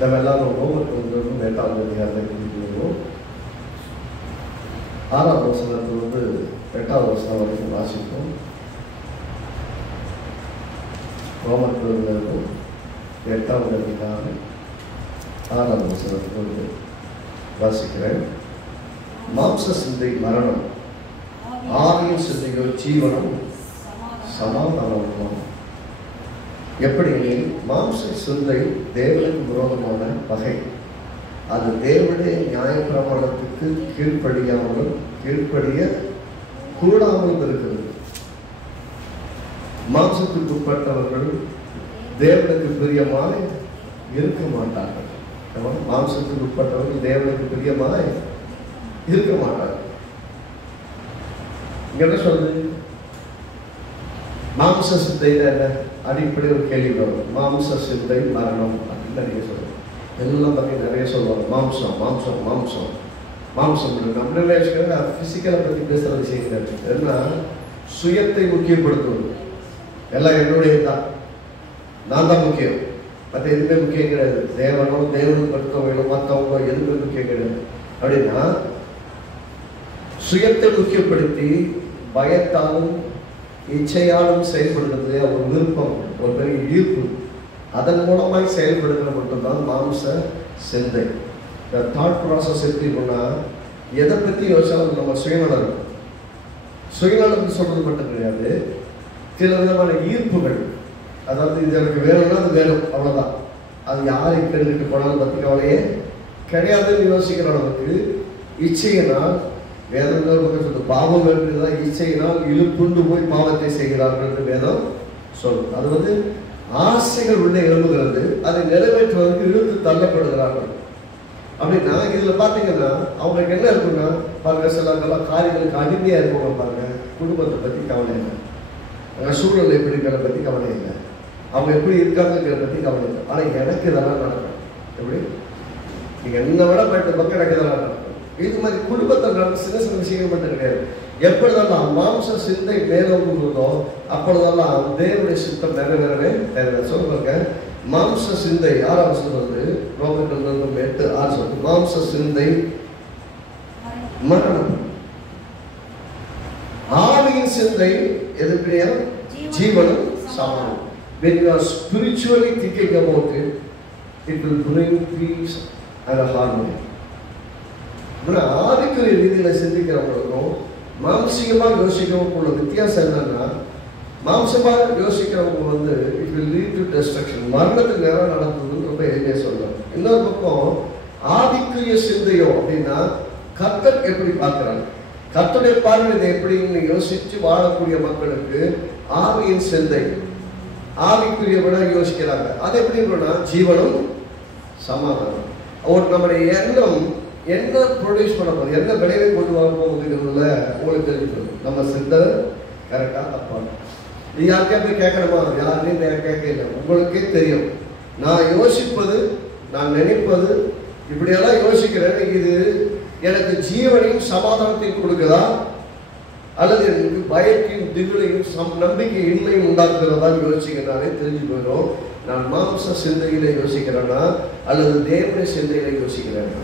நாமெல்லாம் ரோமர் 8ஆம் அதிகாரத்தில் 6ஆம் வசனத்திலிருந்து 8ஆம் வசனம் வரைக்கும் வாசிப்போம். ரோமர் 8ஆம் அதிகாரம் 6ஆம் வசனத்திலிருந்து வாசிக்கிறேன். மாம்ச சிந்தை மரணம், ஆவியின் சிந்தையோ ஜீவனம் சமாதானம். எப்படி மாம்ச சிந்தை தேவனுக்கு விரோதமான பகை. அது தேவனுடைய நியாயப்பிரமாணத்துக்கு கீழ்ப்படிய கூடாமல் இருக்கிறது. மாம்சத்துக்கு உட்பட்டவர்கள் தேவனுக்கு பிரியமாக இருக்க மாட்டார்கள். மாம்சத்துக்கு உட்பட்டவர்கள் தேவனுக்கு பிரியமாக இருக்க மாட்டார்கள். இங்க என்ன சொல்றது? மாம்ச சிந்தை என்ன அடிப்படை ஒரு கேள்வி வரும். மாம்ச சிந்தை மரணம் அப்படின்னு நிறைய சொல்லுவோம். எல்லாம் பற்றி நிறைய சொல்லுவாங்க. மாம்சம் மாம்சம் மாம்சம் மாம்சம் நம்மளே பிசிக்கலை பற்றி பேசுறது விஷயம் என்ன, சுயத்தை முக்கியப்படுத்துவது. எல்லாம் என்னுடைய தான், நான் தான் முக்கியம், மற்ற எதுவுமே முக்கியம் கிடையாது. தேவனோ தேவனுக்கு படுத்தவங்களோ மற்றவங்களோ எதுவுமே முக்கியம் கிடையாது. அப்படின்னா சுயத்தை முக்கியப்படுத்தி பயத்தாலும் இச்சையாலும் செயல்படுகிறது ஒரு விருப்பம், ஒரு பெரிய ஈர்ப்பு. அதன் மூலமாய் செயல்படுகிற மட்டும்தான் மாம்ச சிந்தை. இந்த தாட் ப்ராசஸ் எப்படின்னா, எதை பற்றி யோசிச்சாலும் நம்ம சுயநலம் இருக்கும். சுயநலம் சொல்றது மட்டும் கிடையாது, சில விதமான ஈர்ப்புகள். அதாவது இது எனக்கு வேணும்னா அது வேணும், அவ்வளோதான். அது யாரை கேட்டுக்கிட்டு போனாலும் பற்றி கவலையே கிடையாதுன்னு யோசிக்கிற அளவுக்கு இச்சையினால், வேதம் சொல்லுது, பாவம் என்றுதான் இச்சையினால் இழுப்புண்டு போய் பாவத்தை செய்கிறார்கள் என்று வேதம் சொல்லுது. அது ஆசைகள் உள்ளே எழுப்புகிறது, அதை நிறைவேற்றுவதற்கு இழுத்து தள்ளப்படுகிறார்கள். அப்படின்னா இதுல பாத்தீங்கன்னா அவங்களுக்கு என்ன இருக்குன்னா, பாருங்க சில காரியங்களுக்கு அடிமையா இருப்பாங்க. பாருங்க, குடும்பத்தை பத்தி கவலை இல்லை, சூழல் எப்படிங்கிறத பத்தி கவலை இல்லை, அவங்க எப்படி இருக்காங்கிறத பத்தி கவலை இல்லை. ஆனா எனக்கு இதெல்லாம் நடக்கும். எப்படி நீங்க என்ன விட போயிட்டு பக்கம் எனக்கு இதெல்லாம் நடக்கும். இது மாதிரி குடும்பத்தை நடந்த சின்ன சின்ன விஷயங்கள் மட்டும் கிடையாது. எப்பொழுதெல்லாம் மாம்ச சிந்தை மேலோங்குகிறதோ அப்பொழுதெல்லாம் தேவனுடைய சித்தம் நிறைவேறவே தேவை. சொல்லுங்க, மாம்ச சிந்தை 6ஆம் சொல்றது, ரோமர் 8:6 சொல்றது, மாம்ச சிந்தை மரணம், ஆவியின் சிந்தை எதுக்குறியா ஜீவனம் சமாதானம். When you are spiritually thinking about it, it will bring peace and harmony. ஆவிக்குரிய ரீதியில் சிந்திக்கிறவங்களுக்கும் மாம்சீகமாக யோசிக்கிறவங்க உள்ள வித்தியாசம் என்னன்னா, மாம்சமாக யோசிக்கிறவங்க it will lead to destruction, மரணத்துக்கு நேரம் நடக்குதுன்னு ரொம்ப எளிமையாக சொல்லலாம். இன்னொரு பக்கம் ஆவிக்குரிய சிந்தையோ அப்படின்னா கர்த்தர் எப்படி பார்க்கிறாங்க, கர்த்தருடைய பார்வையை எப்படின்னு யோசிச்சு வாழக்கூடிய மக்களுக்கு ஆவியின் சிந்தை ஆவிக்குரிய விட யோசிக்கிறாங்க. அது எப்படி இருக்குன்னா ஜீவனும் சமாதானம். ஒரு நம்முடைய எண்ணம் என்ன ப்ரொடியூஸ் பண்ண போகுது, என்ன விளைவை கொண்டு வர போகுதுங்கிறதுல உங்களுக்கு தெரிஞ்சுக்கணும். நம்ம சிந்தனை கரெக்டாக தப்பா, இது யாருக்கே போய் கேட்கணுமா? யாருன்னு கேட்க இல்லை, உங்களுக்கே தெரியும். நான் யோசிப்பது, நான் நினைப்பது, இப்படியெல்லாம் யோசிக்கிறேன், இது எனக்கு ஜீவனையும் சமாதானத்தையும் கொடுக்குதா அல்லது எனக்கு பயத்தையும் திகிலையும் நம்பிக்கை இன்மையும் உண்டாக்குறதா யோசிக்கிறனாலே தெரிஞ்சு போயிடும். நான் மாம்ச சிந்தையில யோசிக்கிறேன்னா அல்லது தேவனுடைய சிந்தையில யோசிக்கிறேன்னா.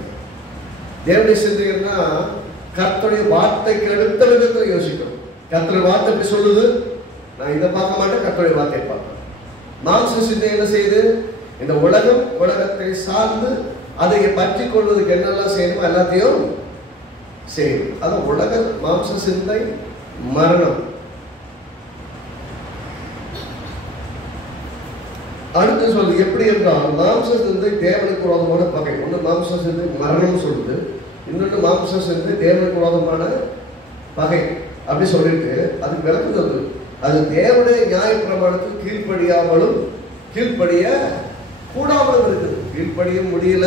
தேவனுடைய சிந்தைன்னா கர்த்தருடைய வார்த்தைக்கு அடுத்த விதத்தில் யோசிக்கணும். கர்த்தருடைய வார்த்தை எப்படி சொல்லுது, நான் இதை பார்க்க மாட்டேன், கர்த்தருடைய வார்த்தையை பார்ப்பேன். மாம்ச சிந்தை என்ன செய்யுது, இந்த உலகத்தை சார்ந்து அதை பற்றி கொள்வதற்கு என்னெல்லாம் செய்யணுமோ எல்லாத்தையும் செய்யும். அது உலக மாம்ச சிந்தை மரணம். அடுத்து சொல்லுது எப்படி என்றால், மாம்ச சிந்தை தேவனுக்கு விரோதமான பகை. ஒன்று மாம்ச சிந்தை மரணம் சொல்லுது, இன்னொன்று மாம்ச சிந்தை தேவனுக்கு விரோதமான பகை அப்படி சொல்லிட்டு அதுக்கு விளக்குறது, அது தேவனுடைய நியாய பிரமாணத்துக்கு கீழ்ப்படிய கூடாமலும் இருக்குது. கீழ்ப்படிய முடியல,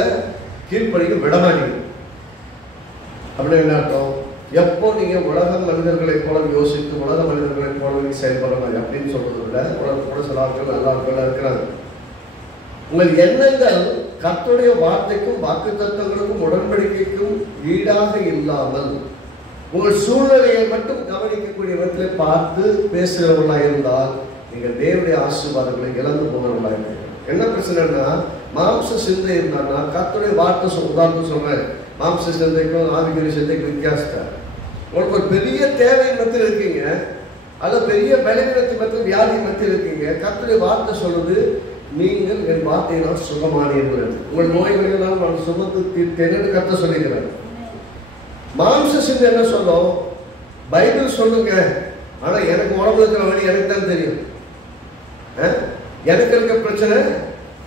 கீழ்ப்படிய விடமாட்டீங்க. அப்படின்னு என்ன அர்த்தம்? எப்போ நீங்க உலக மனிதர்களை போல யோசித்து உலக மனிதர்களை போல செயல்பட மாதிரி அப்படின்னு சொல்றதை விட, உலகத்தோட சில ஆட்கள் நல்ல ஆட்கள் இருக்கிறாங்க. உங்கள் எண்ணங்கள் கர்த்தருடைய வார்த்தைக்கும் வாக்கு தத்துவங்களுக்கும் உடன்படிக்கைக்கும் ஈடாக இல்லாமல் உங்கள் சூழ்நிலையை மட்டும் கவனிக்கக்கூடிய விதத்திலே பார்த்து பேசுகிறவர்களாக இருந்தால் நீங்கள் தேவனுடைய ஆசீர்வாதங்களை இழந்து போகிறவர்களாக இருக்கிறீர்கள். என்ன பிரச்சனைனா, மாம்ச சிந்தை இருந்தான்னா கர்த்தருடைய வார்த்தை உதாரணம் சொல்றேன். மாம்ச சிந்தைக்கும் ஆவிக்குரிய சிந்தைக்கும் வித்தியாசத்தை. உங்களுக்கு ஒரு பெரிய தேவை மத்தியில் இருக்கீங்க, அல்ல பெரிய பலவீனத்தை மத்தியில் வியாதி மத்தியில் இருக்கீங்க. கர்த்தருடைய வார்த்தை சொல்லுது, நீங்கள் என் வார்த்தையினால் சுகமானீர்கள். உங்கள் நோய்களினால் நான் சுகத்து தீர்த்தேன்னு கர்த்தர் சொல்லிக்கிறார். மாம்ச சிந்தை என்ன சொல்லும்? பைபிள் சொல்லுங்க, ஆனா எனக்கு உடம்புல இருக்கிற வழி எனக்கு தான் தெரியும். எனக்கு இருக்க பிரச்சனை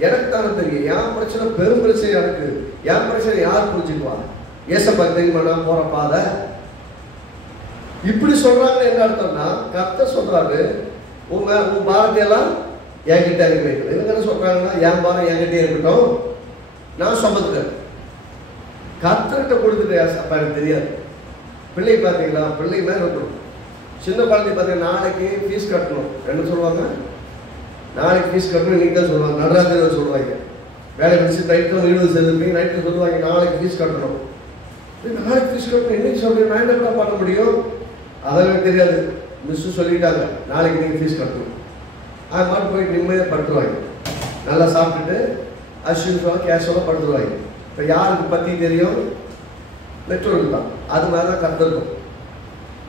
எனக்கு தானே தெரியும். என் பிரச்சனை பெரும் பிரச்சனை எனக்கு. என் பிரச்சனை யார் புரிஞ்சுக்குவாங்க? ஏசப்பா தெரியுமா நான் போற பாதை? இப்படி சொல்றாங்க. என்ன அர்த்தம்னா கர்த்தர் சொல்றாரு, உன் பாரதியெல்லாம் என்கிட்ட இருக்கு. என்ன சொல்றாங்கன்னா என் பாரம் என்கிட்டே இருக்கட்டும், நான் சுமத்துக்கிறேன். கர்த்தர்கிட்ட கொடுத்துட்டு அப்ப எனக்கு தெரியாது. பிள்ளை பார்த்தீங்களா, பிள்ளை மேலே இருக்கணும். சின்ன குழந்தை பார்த்தீங்கன்னா நாளைக்கு ஃபீஸ் கட்டணும். என்ன சொல்லுவாங்க? நாளைக்கு ஃபீஸ் கட்டணும். இன்னைக்கு தான் சொல்லுவாங்க, நடராத்திரி சொல்லுவாங்க. வேலை முடிச்சு நைட்டு வீடு சேர்ந்துருப்பீங்க, நைட்டு சொல்லுவாங்க நாளைக்கு ஃபீஸ் கட்டணும். நாளைக்கு ஃபீஸ் கட்டணும் இன்னைக்கு சொல்றேன், நான் என்ன பண்ண முடியும்? அதெல்லாம் தெரியாது. மிஸ்ஸு சொல்லிட்டாங்க நாளைக்கு நீங்கள் ஃபீஸ் கட்டணும். அது மாதிரி போயிட்டு நிம்மதியாக படுத்துருவாங்க. நல்லா சாப்பிட்டுட்டு அஷ்யூஸ்வாக கேஷோட படுத்துருவாங்க. இப்போ யாருக்கு பற்றி தெரியும்? பெற்றோர்கள் தான். அது மாதிரி தான் கற்றுருக்கும்.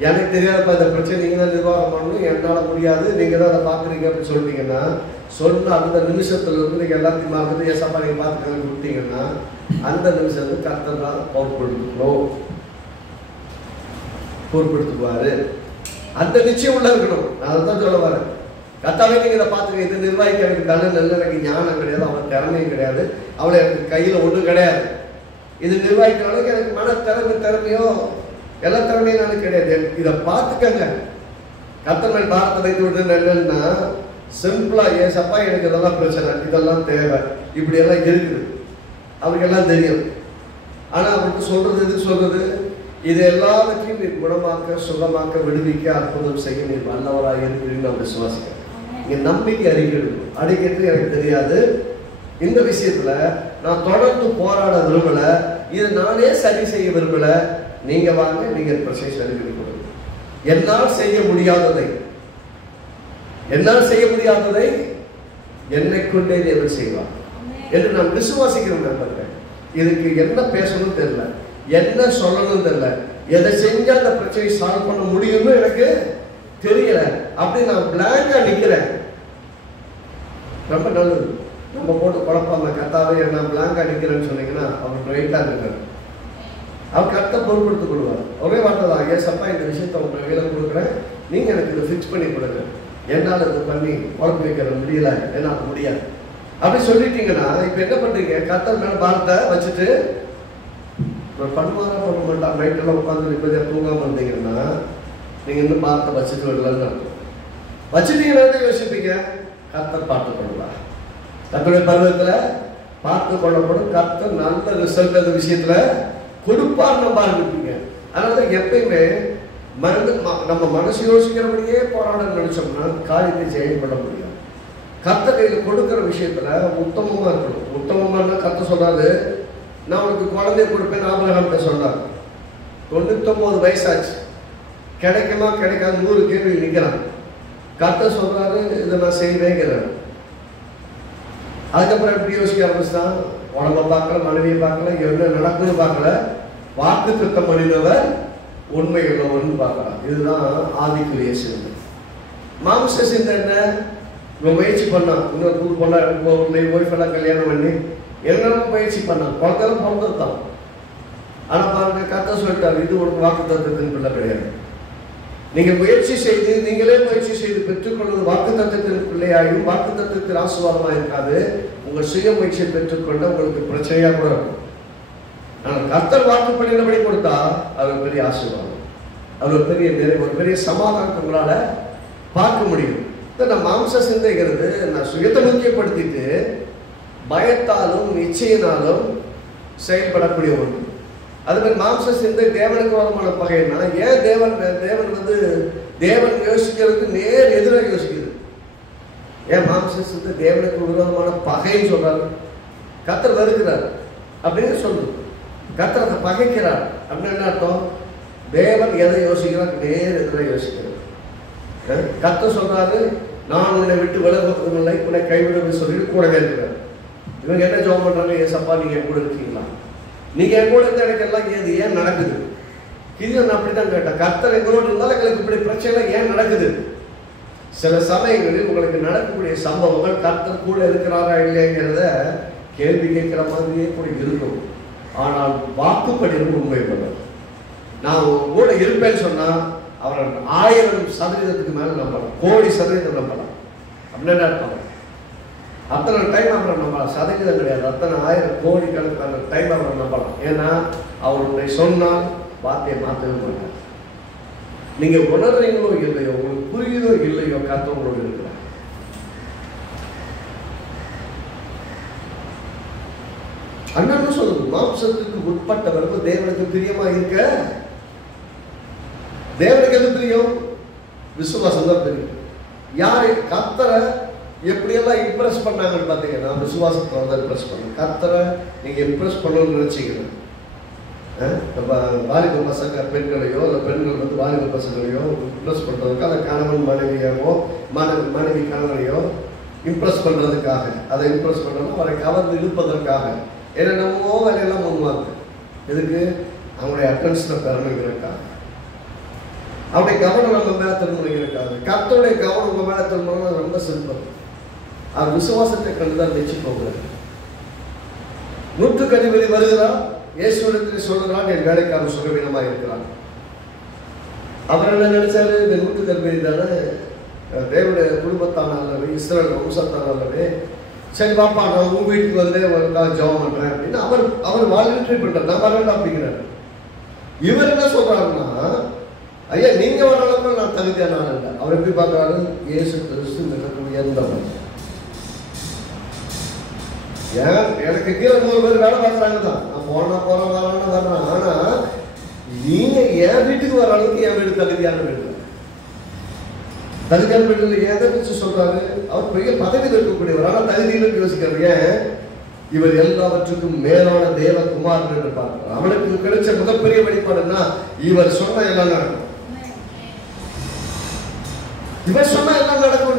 எனக்கு தெரியாதப்ப இந்த பிரச்சனை நீங்கள் தான் நிர்வாகம் பண்ணணும், என்னால் முடியாது, நீங்கள் தான் அதை பார்க்குறீங்க அப்படின்னு சொல்லிட்டீங்கன்னா, சொன்ன அந்த நிமிஷத்துல இருந்து நீங்கள் எல்லாத்தையும் பார்த்துட்டு ஏசப்பா நீங்கள் பார்த்துக்கன்னு கொடுத்தீங்கன்னா, அந்த நிமிஷத்துக்கு கர்த்தர் தான் பொறுப்படுத்துவாரு. அந்த நிச்சயம் உள்ள இருக்கணும். நான் அதை தான் சொல்ல வரேன். கர்த்தாவே நீங்கள் இதை பார்த்துக்க, இதை நிர்வாகிக்க எனக்கு கண்ணு நல்ல, எனக்கு ஞானம் கிடையாது, அவன் திறமையும் கிடையாது, அவளை எனக்கு கையில் ஒன்றும் கிடையாது. இது நிர்வாகிக்கிறவனுக்கு எனக்கு மன திறமையோ எல்லா திறமையும் எனக்கு கிடையாது. இதை பார்த்துக்கங்க. கர்த்தர் மேல் பாரத்தை வைத்து விட்டு என்னன்னா சிம்பிளா, ஏசப்பா எனக்கு இதெல்லாம் பிரச்சனை, இதெல்லாம் தேவை, இப்படி எல்லாம் இருக்குது, அவருக்கு எல்லாம் தெரியும். ஆனா அவருக்கு சொல்றது எதுக்கு சொல்றது? இது எல்லாவற்றையும் நீ குணமாக்க, சுகமாக்க, விடுவிக்க, அற்புதம் செய்ய நீ வல்லவராக இருக்கிறீன்னு நான் விசுவாசிக்கிறேன். நீங்க நம்பிக்கை அடிக்கிறது எனக்கு தெரியாது. இந்த விஷயத்துல நான் தொடர்ந்து போராட விரும்பல, இதை நானே சரி செய்ய விரும்பல. நீங்க வாங்க, நீங்க பிரச்சனை சரி பண்ணி கொடுங்க. என்னால் செய்ய முடியாததை என்னை கொண்டே தேவன் செய்வார் என்று நான் விசுவாசிக்கிறேன். நம்புறேன். இதுக்கு என்ன பேசணும் தெரியல, என்ன சொல்லணும் தெரியல, எதை செஞ்சா அந்த பிரச்சனையை சால்வ் பண்ண முடியும்னு எனக்கு தெரியல. அப்படி நான் பிளாங்கா நிக்கிறேன். ரொம்ப நல்லது. நம்ம போட்டு குழப்பாம கர்த்தாவே நான் பிளாங்கா நிக்கிறேன்னு சொன்னீங்கன்னா அவர் ரைட்டா இருக்காரு. அவர் கர்த்தா பொறுப்படுத்திக் கொள்வார். ஒரே வார்த்தை தான், ஏசப்பா இந்த விஷயத்த உங்க கையில கொடுக்குறேன், நீங்க எனக்கு இதை ஃபிக்ஸ் பண்ணி கொடுங்க, என்னால் இது பண்ணி குழப்பம் வைக்கிற முடியல, என்னால் முடியாது அப்படி சொல்லிட்டீங்கன்னா இப்ப என்ன பண்றீங்க? கர்த்தர் மேல பாரத்தை வச்சுட்டு பண்ணுவாரா பண்ண மாட்டா, நைட்டெல்லாம் உட்காந்து நிம்மதியா தூங்காம இருந்தீங்கன்னா நீங்க இன்னும் பாரத்தை வச்சுட்டு வரலன்னு அர்த்தம். வச்சுட்டீங்கன்னா யோசிப்பீங்க, கர்த்தர் பார்த்து கொள்ளலாம். கர்த்தருடைய பருவத்துல பார்த்து கொள்ளப்படும். கர்த்தர் நல்ல ரிசல்ட் அந்த விஷயத்துல கொடுப்பார். நம்ம ஆரம்பிப்பீங்க. அதனாலதான் எப்பயுமே நம்ம மனசு யோசிக்கிறபடியே போராட நினைச்சோம்னா காரியத்தை ஜெயம் பண்ண முடியாது. கர்த்தர் கையில கொடுக்கிற விஷயத்துல உத்தமமா இருக்கணும். உத்தமமா கர்த்தர் சொல்றாரு, நான் உனக்கு குழந்தைய கொடுப்பேன் ஆபிரகாம் சொன்னார். 99 வயசாச்சு, கிடைக்குமா கிடைக்காது 100 கேள்வி நிற்கிறான். கர்த்தர் சொல்றாரு, இதை நான் செய்வேங்கிறேன். அதுக்கப்புறம் எப்படி யோசிக்க ஆரம்பிச்சுதான், உடம்ப பார்க்கல, மனைவியை பார்க்கல, என்ன நடக்குன்னு பார்க்கல, வாக்கு திட்டம் பண்ணினவர் உண்மை உள்ளவன்னு பார்க்கலாம். இதுதான் ஆதிக்குரிய சிந்தை. மாம்ச சிந்தை என்ன? இவன் முயற்சி பண்ணான், இன்னொரு புது பொண்ணா ஒய்ஃப் எல்லாம் கல்யாணம் பண்ணி என்னென்ன முயற்சி பண்ணான், குழந்தைலாம் பிறந்துட்டான். ஆனா பாருங்க, கர்த்தர் சொல்லிட்டாரு, இது உனக்கு வாக்கு தத்துவத்தின் பிள்ளை கிடையாது. நீங்க முயற்சி செய்து, நீங்களே முயற்சி செய்து பெற்றுக்கொள்வது வாக்கு தத்துவத்தின் பிள்ளையாயும் வாக்கு தத்துவத்தின் ஆசீர்வாதமா இருக்காது. உங்க சுய முயற்சியை பெற்றுக்கொண்ட உங்களுக்கு பிரச்சனையா கூட இருக்கும். ஆனால் கர்த்தர் வாக்கு பண்ணினபடி கொடுத்தா அது பெரிய ஆசீர்வாதம், அது ஒரு பெரிய நிறைவு, ஒரு பெரிய சமாதானத்தை உங்களால பார்க்க முடியும். நான் மாம்ச சிந்தைங்கிறது நான் சுயத்தை முக்கியப்படுத்திட்டு பயத்தாலும் இச்சையினாலும் செயல்படக்கூடிய ஒன்று. அது மாதிரி மாம்ச சிந்தை தேவனுக்கு விரோதமான பகைன்னா, ஏன் தேவன் வந்து தேவன் யோசிக்கிறதுக்கு நேர் எதிராக யோசிக்கிறது. ஏன் மாம்ச சிந்தை தேவனுக்கு விரோதமான பகைன்னு சொல்றாரு? கர்த்தர் வெறுக்கிறார் அப்படின்னு சொல்லுது. கர்த்தர் அதை பகைக்கிறார் அப்படின்னு என்ன அர்த்தம்? தேவன் எதை யோசிக்கிறார்? நேர் எதிராக யோசிக்கிறார். கர்த்தர் சொல்றாரு, நான் உன்னை விட்டு விலகுவதில்லை, உன்னை கைவிடுவது சொல்லி கூடவே இருக்கிறார். இவங்க என்ன ஜெபம் பண்றாங்க? ஏசப்பா நீங்க என் கூட இருக்கீங்களா? நீங்க என் கூட இருந்தா எனக்கு எல்லாம் ஏன் நடக்குது? கிதியோன் அப்படிதான் கேட்டேன், கர்த்தர் எங்களோடு இருந்தாலும் எங்களுக்கு இப்படி பிரச்சனை ஏன் நடக்குது? சில சமயங்களில் உங்களுக்கு நடக்கக்கூடிய சம்பவங்கள் கர்த்தர் கூட இருக்கிறாரா இல்லைங்கிறத கேள்வி கேட்கிற மாதிரியே கூட இருக்கும். ஆனால் வாக்குப்படி உண்மைப்படும். நான் கூட இருப்பேன்னு சொன்னா அவரை 1000% மேல நம்பலாம், கோடி சதவீதம் நம்பலாம். அப்படின்னு அர்த்தம். அத்தனை டைம் அவரை நம்பலாம், சதவீதம் கிடையாது, அத்தனை 1000 கோடி கணக்கான டைம் அவரை நம்பலாம். ஏன்னா அவருடைய சொன்னால் வார்த்தையை மாற்றவே மாட்டார். நீங்க உணர்றீங்களோ இல்லையோ, உங்களுக்கு புரியுதோ இல்லையோ, கர்த்தரோடு இருக்கிறார். அண்ணன் சொல்லுது, மாம்சத்துக்கு உட்பட்டவர்கள் தேவனுக்கு பிரியமா இருக்க. தேவனுக்கு எது பிரியம்? விசுவாசம் தான் தெரியும். யாரை கர்த்தரை எப்படியெல்லாம் இம்ப்ரெஸ் பண்ணாங்கன்னு பார்த்தீங்கன்னா, விசுவாசத்தை வந்து இம்ப்ரெஸ் பண்ண. கர்த்தரை நீங்க இம்ப்ரெஸ் பண்ணணும்னு நினைச்சீங்கன்னா, வாலிப பசங்க பெண்களையோ இல்லை பெண்கள் வந்து வாலிப பசங்களையோ இம்ப்ரெஸ் பண்ணுறதுக்கு, அதை கணவன் மனைவியாவோ மனைவி கணவனையோ இம்ப்ரெஸ் பண்ணுறதுக்காக, அதை இம்ப்ரெஸ் பண்ணணும், அவரை கவர்ந்து இழுப்பதற்காக என்னென்னமோ வேலையெல்லாம் பண்ணுவாங்க. எதுக்கு? அவங்களுடைய அட்டென்ஷனை பெறணுங்கிறதுக்காக, அவருடைய கவனம் நம்ம மேலே திரும்பணுங்கிறதுக்காக. கர்த்தருடைய கவனம் நம்ம மேலே திரும்பணும் ரொம்ப சிம்பிள். அது விசுவாசத்தை கண்டுதான் வச்சு போகிறார். நூற்றுக்கு அதிபதி வருகிறார், இயேசுவிடத்தில் சொல்லுகிறான், என் வேலைக்காரன் சுகவீனமாக இருக்கிறான். அவர் என்ன நினைச்சாரு? இந்த நூற்றுக்கு அதிபதி தானே தேவனுடைய குடும்பத்தான அல்லவே, இஸ்ரவேல் வம்சத்தான அல்லவே, சரி பாப்பா நான் உங்க வீட்டுக்கு வந்து உங்களுக்காக ஜெபம் பண்றேன் அப்படின்னு அவர் வாலண்டரி பண்றாரு. நான் வரேன்டா அப்படிங்கிறாரு. இவர் என்ன சொல்றாருன்னா, ஐயா நீங்க வர அளவுக்கு நான் தகுதியான ஆள் இல்லை. அவர் எப்படி பார்க்கறாரு? இயேசு கிறிஸ்து மிக உயர்ந்தவர். ஏன் எனக்கு கீழே 100 பேர் வேலை பார்க்குறாங்க தான், நான் போறேன் வர்றேன். ஆனா நீங்க என் வீட்டுக்கு வர அளவுக்கு என் வீடு தகுதியான வீடு. தகுதியான வீடு எதை வச்சு சொல்றாரு? அவர் பெரிய பதவியில் இருக்கக்கூடியவர், ஆனால் தகுதியில் யோசிக்கிறார். ஏன்? இவர் எல்லாவற்றுக்கும் மேலான தேவகுமாரன் என்று பார்க்கிறார். அவனுக்கு கிடைச்ச மிகப்பெரிய வெளிப்பாடுன்னா, இவர் சொன்ன எல்லாம் நடக்கும். இவர் சொன்ன எல்லாம் நடக்கும்.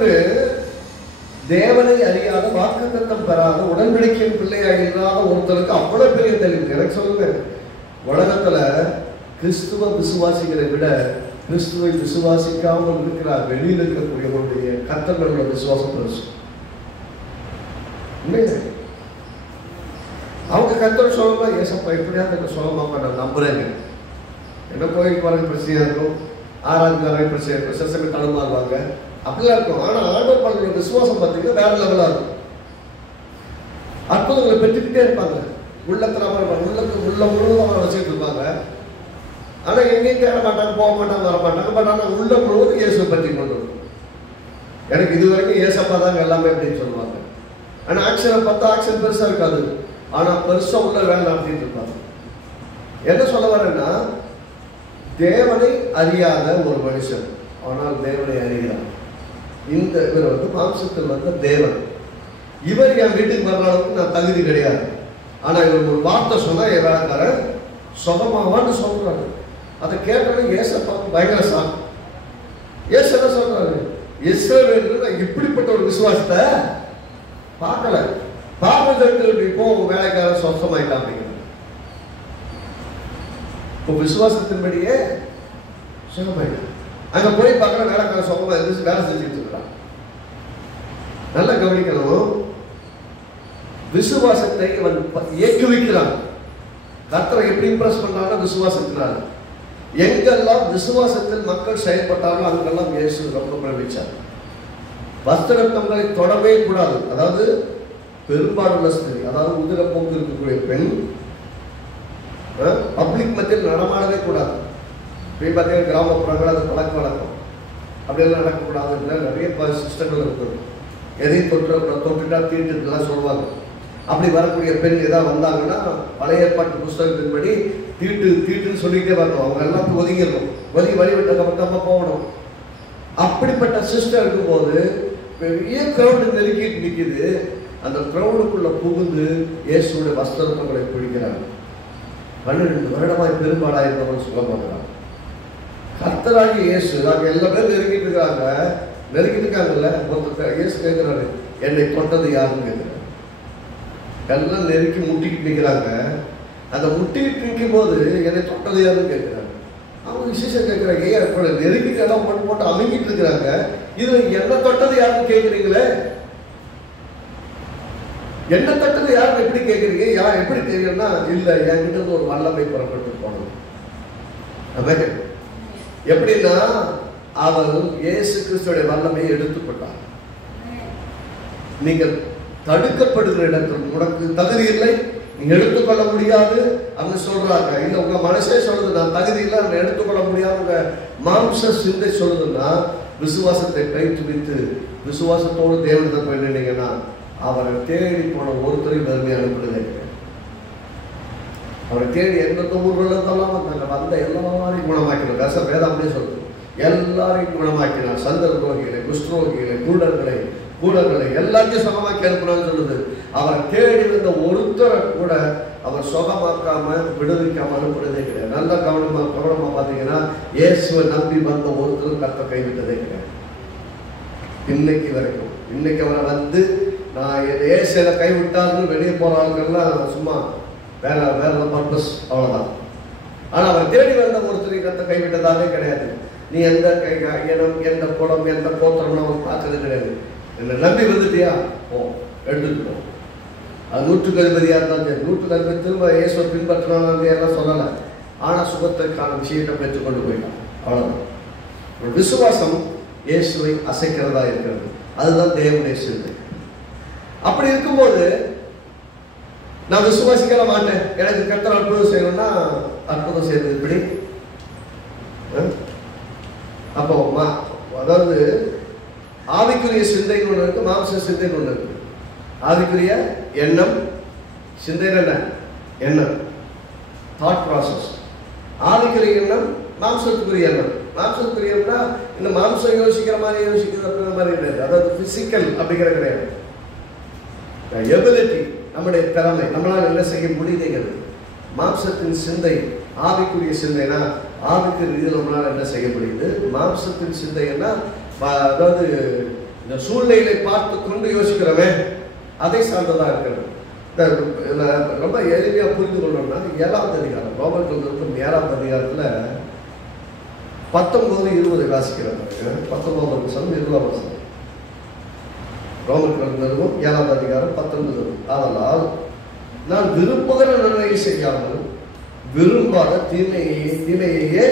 தேவனை அறியாத, வாக்குத்தத்தம் பெறாத, உடன்படிக்கையின் பிள்ளையாக இல்லாத ஒருத்தருக்கு அவ்வளவு பெரிய தெளிவு. எனக்கு சொல்லுங்க, உலகத்துல கிறிஸ்துவ விசுவாசிகளை விட கிறிஸ்துவை விசுவாசிக்காமல் இருக்கிறார் வெளியில் இருக்கக்கூடியவருடைய கர்த்தர்களோட விசுவாசம் பெருசு. அவங்க கர்த்தர் சொல்லலாம், ஏசப்பா எப்படியாவது சொல்லமாப்பா நான் நம்புறேங்க. என்ன கோயிலுக்கு வர பிரச்சனையா இருக்கும், ஆராய்ச்சி பிரச்சனை இருக்கும், சிசமே தடுமாறுவாங்க, அப்படிலாம் இருக்கும். ஆனா ஆண்டவர் பண்ணுற விசுவாசம் பார்த்தீங்கன்னா வேற லெவலா இருக்கும். அற்புதங்களை பெற்றுக்கிட்டே இருப்பாங்க. உள்ளத்துல உள்ள முழுவதும் அவரை வச்சுட்டு இருப்பாங்க. ஆனா எங்கேயும் தேட மாட்டாங்க, போக மாட்டாங்க, வர மாட்டாங்க. பட் ஆனா உள்ள முழுவதும் இயேசுவை பற்றி கொண்டு வரும். எனக்கு இது வரைக்கும் ஏசப்பா தாங்க எல்லாமே அப்படின்னு சொல்லுவாங்க. ஆனா ஆக்ஷனை பார்த்தா ஆக்ஷன் பெருசா இருக்காது, ஆனா பெருசா உள்ள வேலை நடத்திட்டு இருப்பாங்க. என்ன சொல்ல வரேன்னா, தேவனை அறியாத ஒரு மனுஷன் ஆனால் தேவனை அறிகிறார். இந்த இவர் வந்து மாம்சத்தில் வந்த தேவன். இவர் என் வீட்டுக்கு வர்ற அளவுக்கு நான் தகுதி கிடையாது. ஆனா இவர் ஒரு வார்த்தை சொன்னா என் வேலைக்காரன் சுகமாவான்னு சொல்றாரு. அதை கேட்டோன்னே ஏசப்பாவுக்கு பயங்கர சாக்கு. ஏசு என்ன சொல்றாரு? இஸ்ரவேலுக்கு நான் இப்படிப்பட்ட ஒரு விசுவாசத்தை பார்க்கல. பார்ப்பதற்கு இப்போ வேலைக்காரன் சொந்தமாயிட்டான் அப்படிங்கிறது. இப்போ விசுவாசத்தின்படியே சுகமாயிட்டான். அங்க போய் பார்க்கற வேலைக்காரன் சொந்தமா இருந்து வேலை செஞ்சுட்டு இருக்கிறான். நல்லா கவனிக்கணும். விசுவாசத்தை அவன் ஏற்றுவிக்கிறான். கர்த்தரை எப்படி இம்ப்ரெஸ் பண்றாங்க? விசுவாசத்தினால. எங்கெல்லாம் விசுவாசத்தில் மக்கள் செயல்பட்டார்களோ அங்கெல்லாம் இயேசு ரொம்ப பிரமிச்சார். வஸ்திரத்தங்களை தொடவே கூடாது. அதாவது பெரும்பாலுள்ள ஸ்திரீ, அதாவது உதிரப்போக்கு இருக்கக்கூடிய பெண் பப்ளிக் மத்தியில் நடமாடவே கூடாது. இப்படி பார்த்தீங்கன்னா கிராமப்புறங்கள் அது பழக்க வழக்கம். அப்படியெல்லாம் நடக்கக்கூடாதுன்ற நிறைய சிஸ்டங்கள் இருக்குது. எதையும் தொட்டுட்டா தீட்டுலாம் சொல்லுவாங்க. அப்படி வரக்கூடிய பெண் ஏதாவது வந்தாங்கன்னா பழைய ஏற்பாட்டு புஸ்தகத்தின்படி தீட்டுன்னு சொல்லிட்டே வரணும். அவங்க எல்லாம் ஒதுங்கிடணும். வழிவிட்ட பக்கமா போகணும். அப்படிப்பட்ட சிஸ்டம் இருக்கும்போது பெரிய கிரௌடு நெருக்கிட்டு நிற்கிது. அந்த கிரௌடுக்குள்ள புகுந்து இயேசுடைய வஸ்திரங்களை பிடிக்கிறாங்க. 12 வருடமாய் பெரும்பாடாக இருந்தவங்க சொல்ல மாட்டாங்க. கர்த்தராகி இயேசு நாங்கள் எல்லா பேரும் நெருங்கிட்டு இருக்காங்கல்ல. ஒருத்தர் இயேசு கேட்கிறாரு, என்னை தொட்டது யாருன்னு கேட்கிறாரு. எல்லாம் நெருக்கி முட்டிக்கிட்டு நிற்கிறாங்க. அந்த முட்டிக்கிட்டு நிற்கும் போது என்னை தொட்டது யாருன்னு கேட்குறாங்க. அவங்க விசேஷம் கேட்குறாங்க, ஏன் இப்போ நெருக்கிட்டு எல்லாம் போட்டு போட்டு அமைக்கிட்டு இருக்கிறாங்க, இது என்ன தொட்டது யாருன்னு கேட்குறீங்களே, என்ன தொட்டது யாருன்னு எப்படி கேட்குறீங்க, யார் எப்படி தெரியும்னா, இல்லை என்கிட்ட இருந்து ஒரு வல்லமை புறப்பட்டு போனோம். எப்படின்னா அவர் இயேசு கிறிஸ்துடைய வல்லமையை எடுத்துக்கொண்டார். நீங்கள் தடுக்கப்படுகிற இடத்தில் உனக்கு தகுதி இல்லை, நீங்க எடுத்துக்கொள்ள முடியாது அப்படின்னு சொல்றாங்க. இல்ல உங்க மனசே சொல்லுது நான் தகுதி இல்லை, நான் எடுத்துக்கொள்ள முடியாது, உங்க மாம்ச சிந்தை சொல்லுதுன்னா விசுவாசத்தை பயிற்றுவித்து விசுவாசத்தோடு தேவனத்தை போய் நின்னீங்கன்னா அவரை தேடி போன ஒருத்தரையும் பெருமை அனுப்புறதே. அவரை தேடி எந்த ஊர்களெல்லாம் வந்த எல்லாரையும் குணமாக்கினார். வேதாமே சொல்லுது, எல்லாரையும் குணமாக்கினார். சந்தர் ரோகிகளை, குஷ்டரோகிகளை, கூடர்களை எல்லாத்தையும் சுகமாக்கி அனுப்பினான்னு சொல்லுது. அவரை தேடி இருந்த ஒருத்தரை கூட அவர் சுகமாக்காம விடுவிக்காம அனுப்புறதே கிடையாது. நல்ல கவனமா பார்த்தீங்கன்னா இயேசுவை நம்பி வந்த ஒருத்தரும் கர்த்தர் கைவிட்டதே கிடையாது இன்னைக்கு வரைக்கும். இன்னைக்கு அவரை வந்து நான் இயேசுல கைவிட்டாருன்னு வெளியே போற ஆளுங்கள்லாம் சும்மா வேற பர்பஸ், அவ்வளவுதான். ஆனா அவரை தேடி வந்த ஒருத்தரை கர்த்தர் கைவிட்டதாலே கிடையாது. நீ எந்த இனம், எந்த குலம், எந்த கோத்திரம் அவர் பார்த்தது கிடையாது. என்னை நம்பி வந்துட்டியா, ஓ எடுத்துக்கணும். அது 100% இருந்தாலும் சரி, 100% திரும்ப இயேசுவை பின்பற்றணும் எல்லாம் சொல்லலை. ஆனால் சுகத்திற்கான விஷயத்தை பெற்றுக்கொண்டு போயிட்டான், அவ்வளோதான். ஒரு விசுவாசம் இயேசுவை அசைக்கிறதா இருக்கிறது, அதுதான் தேவனுடைய சிந்தை. அப்படி இருக்கும்போது நான் விசுவாசிக்க மாட்டேன், எனக்கு கர்த்தர் அற்புதம் செய்யணும்னா அற்புதம் செய்யறது இப்படி. அப்போ அதாவது ஆவிக்குரிய சிந்தைன்னு ஒன்று இருக்கு, மாம்ச சிந்தைன்னு ஒன்று இருக்கு. ஆவிக்குரிய எண்ணம், சிந்தை என்ன எண்ணம், தாட் ப்ராசஸ். ஆவிக்குரிய எண்ணம், மாம்சத்துக்குரிய எண்ணம். மாம்சத்துக்குரிய எண்ணம்னா இந்த மாம்சம் யோசிக்கிற மாதிரி யோசிக்கிறது அப்படிங்கிற மாதிரி கிடையாது. அதாவது பிசிக்கல் அப்படிங்கிற கிடையாது. எபிலிட்டி, நம்முடைய திறமை, நம்மளால் என்ன செய்ய முடியுதுங்கிறது. மாம்சத்தின் சிந்தை, ஆவிக்குரிய சிந்தைனா ஆவிக்கு ரீதியில் நம்மளால் என்ன செய்ய முடியுது. மாம்சத்தின் சிந்தைன்னா அதாவது இந்த சூழ்நிலையை பார்த்து கொண்டு யோசிக்கிறவன், அதை சார்ந்ததாக இருக்கிறது. ரொம்ப எளிமையாக புரிந்து கொள்ளணும்னா 7ஆம் அதிகாரம், ரோமர்கள் 7ஆம் அதிகாரத்தில் 19-20 வாசிக்கிறாங்க. 19 வசனம் 20 வசனம். ரோமர்கள் 7ஆம் அதிகாரம் 19. அதனால் நான் விரும்புகிற நன்மையை செய்யாமல் விரும்பாத தீமையையே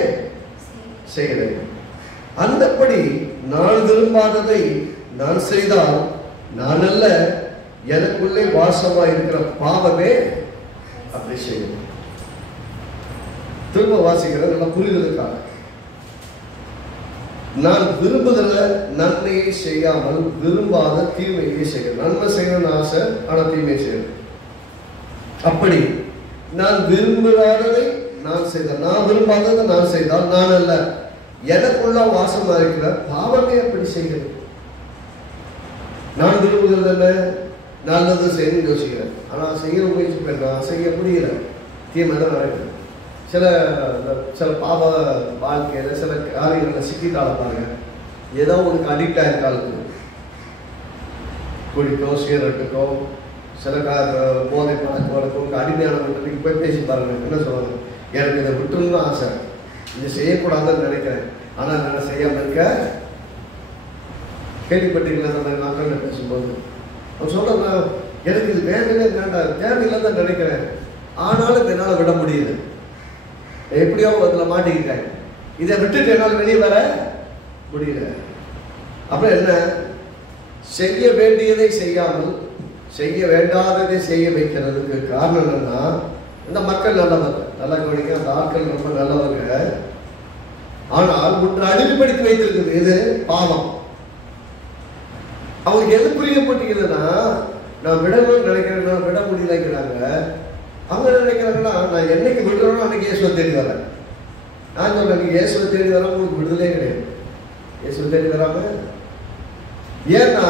செய்கிறேன். அந்தப்படி நான் விரும்பாததை நான் செய்தால் நான் அல்ல, எனக்குள்ளே வாசமா இருக்கிற பாவமே அப்படி செய்யும். திரும்ப வாசிக்கிற நல்லா புரிதலுக்காக, நான் விரும்புகிற நன்மையை செய்யாமல் விரும்பாத தீமையை செய்கிறேன். நன்மை செய்யணும்னு ஆசை, ஆனா தீமை செய்யணும். அப்படி நான் விரும்பாததை நான் செய்தால், நான் விரும்பாததை நான் செய்தால் நான் அல்ல, எனக்குள்ள வாசமா இருக்கிற பாவமே அப்படி செய்கிறது. நான் விரும்புகிறது என்ன, நல்லது செய்யணும்னு யோசிக்கிறேன், ஆனால் செய்ய முயற்சி பண்ணால் செய்ய முடியல, தீமை தான் நடக்குது. சில பாவ வாழ்க்கையில் சில காரியங்களில் சிக்கிட்டால பாருங்க, ஏதோ உனக்கு அடிக்ட் ஆயிருக்காளுக்கு, குடிக்கோ சிகரெட்டுக்கோ சில போதை பழக்கம் அடிமையானவங்களுக்கு போய் பேசி பாருங்க, என்ன சொல்லுவாங்க, எனக்கு இதை விட்டுருன்னு ஆசை, இதை செய்யக்கூடாதுன்னு நினைக்கிறேன், ஆனால் நான் செய்யாமல் இருக்க. கேள்விப்பட்டீங்களா நம்ம மக்கள் பேசும்போது அவன் சொல்ற, எனக்கு இது வேண்டவே வேண்டாம், தேவையில்லை தான் நினைக்கிறேன், ஆனாலும் என்னால் விட முடியுது, எப்படியோ அதில் மாட்டிக்கிட்டேன், இதை விட்டுட்டு என்னால் வெளியே வர முடியல. அப்புறம் என்ன, செய்ய வேண்டியதை செய்யாமல் செய்ய வேண்டாததை செய்ய வைக்கிறதுக்கு காரணம் என்னன்னா, இந்த மக்கள் நல்லவங்க, நல்லா கவனிக்க, அந்த ஆட்கள் ரொம்ப நல்லவங்க, ஆனால் ஒன்று அடிமைப்படுத்தி வைத்திருக்குது, இது பாவம். அவங்களுக்கு எது புரியப்பட்டீங்கன்னா, நான் விடணும்னு நினைக்கிறேன், விட முடியலைங்கிறாங்க. அவங்க நினைக்கிறாங்கன்னா, நான் என்னைக்கு விடுறோம் அன்னைக்கு இயேசுவை தேடி வரேன். நான் சொல்றேன், இயேசுவை தேடி வர உங்களுக்கு விடுதலே கிடையாது. இயேசுவை தேடி வராம, ஏன்னா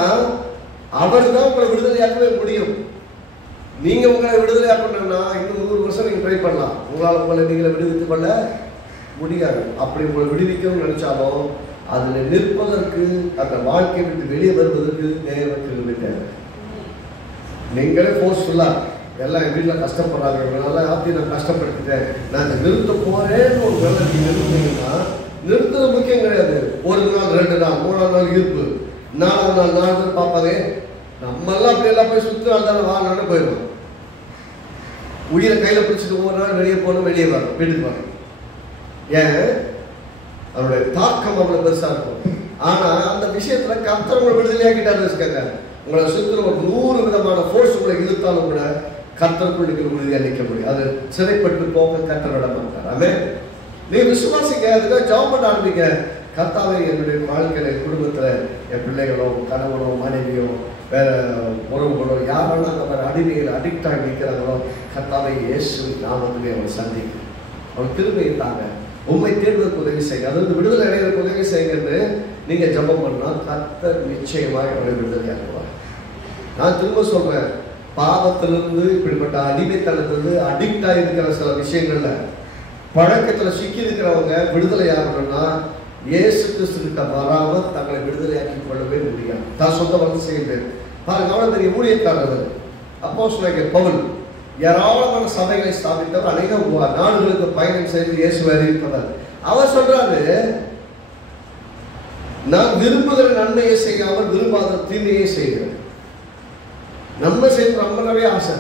அவர் தான் உங்களை விடுதலையாக்கவே முடியும். நீங்க உங்களை விடுதலையாக்கணும்னா இன்னும் 100 வருஷம் நீங்க ட்ரை பண்ணலாம், உங்களால் உங்களை நீங்களை விடுவித்துக் கொள்ள முடியாது. அப்படி உங்களை விடுவிக்கணும்னு நினைச்சாலும் அதுல நிற்பதற்கு, அந்த வாழ்க்கையை விட்டு வெளியே வருவதற்கு தேவ கிருபை தேவை. நீங்களே ஃபோர்ஸ்ஃபுல்லா எல்லாம் என் வீட்டில் கஷ்டப்படுறாங்க, இவங்களால ஆத்தி நான் கஷ்டப்படுத்திட்டேன், நான் இதை நிறுத்த போறேன்னு ஒரு வேலை நீங்க நிறுத்தினீங்கன்னா, நிறுத்துறது முக்கியம் கிடையாது. ஒரு நாள் 2 நாள் 3ஆம் நாள் ஈர்ப்பு, 4ஆம் நாள் 4 பேர் பார்ப்பாங்க. நம்மெல்லாம் அப்படி எல்லாம் போய் சுற்றி தானே வாங்கன்னு போயிடுவோம். உயிரை கையில் பிடிச்சிட்டு ஒரு நாள் வெளியே போகணும், வெளியே வரணும், வீட்டுக்கு வரணும். ஏன்? அவருடைய தாக்கம் அவ்வளவு பெருசா இருக்கும். ஆனா அந்த விஷயத்துல கர்த்தர் உங்களை விடுதலையாக்கிட்டாரு வச்சுக்கோங்க. உங்களை சுற்றி ஒரு 100 விதமான ஃபோர்ஸ் உங்களை இழுத்தாலும் கூட கர்த்தருக்குள்ள உறுதியா நிற்க முடியும். அது சிறைப்பட்டு போக கர்த்தர் விட மாட்டார். ஆமென். நீ விசுவாசிக்க, அதுக்காக ஜெபம் பண்ண ஆரம்பிங்க. கர்த்தாவே, என்னுடைய வாழ்க்கையில, குடும்பத்துல என் பிள்ளைகளோ, கணவனோ, மனைவியோ, வேற உறவுகளோ, யாரெல்லாம் நம்ம அடிமையில் அடிக்ட் ஆகி நிற்கிறாங்களோ, கர்த்தாவே இயேசு நாமத்திலே அவங்களை சந்திக்க, அவள் திரும்பியை தாங்க, உண்மை தேடுவதற்கு உதவி செய்யுங்க, அதாவது விடுதலை அடைவதற்கு உதவி செய்யுங்கன்னு நீங்க ஜெபம் பண்ணா கர்த்தர் நிச்சயமாக அவரை விடுதலையாக்குவார். நான் திரும்ப சொல்றேன், பாவத்திலிருந்து, இப்படிப்பட்ட அடிமைத்தனத்திலிருந்து அடிக்ட் ஆகிருக்கிற சில விஷயங்கள்ல பழக்கத்துல சிக்கி இருக்கிறவங்க விடுதலை ஆகணும்னா இயேசு கிறிஸ்துவிட்ட வராம தங்களை விடுதலையாக்கி கொள்ளவே முடியாது. தான் சொந்த வந்து செய்யுது பாருங்க. அவ்வளவு பெரிய ஊழியக்காரர் அப்போஸ்தலனாகிய பவுல் ஏராளமான சபைகளை ஸ்தாபித்தவர், அநேக நாடுகளுக்கு பயணம் செய்து இயேசுவை அறிவிப்பவர். அவர் சொல்றாரு, நான் விரும்புகிற நன்மையை செய்யாமல் விரும்பாத தீமையை செய்கிறேன். நன்மை செய்ய ரொம்ப நிறைய ஆசை,